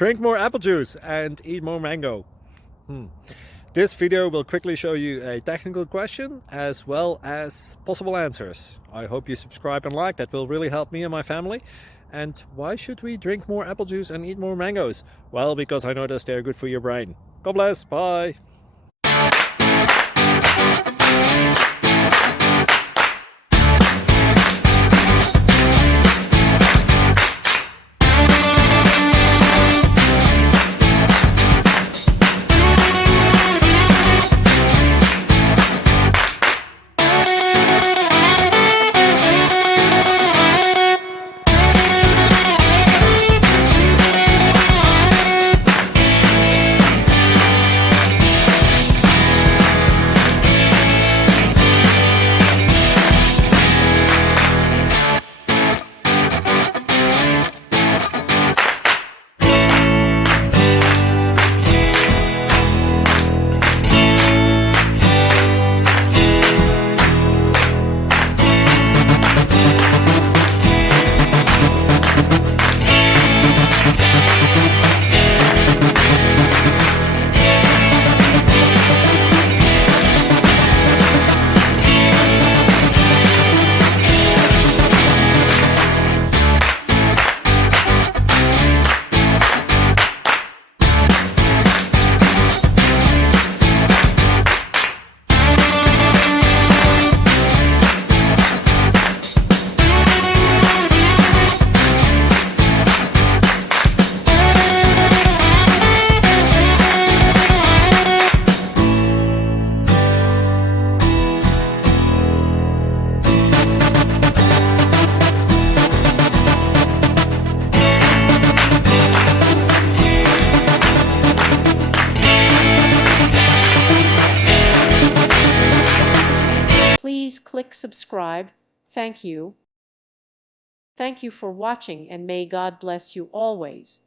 Drink more apple juice and eat more mango. This video will quickly show you a technical question as well as possible answers. I hope you subscribe and like, that will really help me and my family. And why should we drink more apple juice and eat more mangoes? Well, because I noticed they're good for your brain. God bless, bye! Please click subscribe. Thank you. Thank you for watching, and may God bless you always.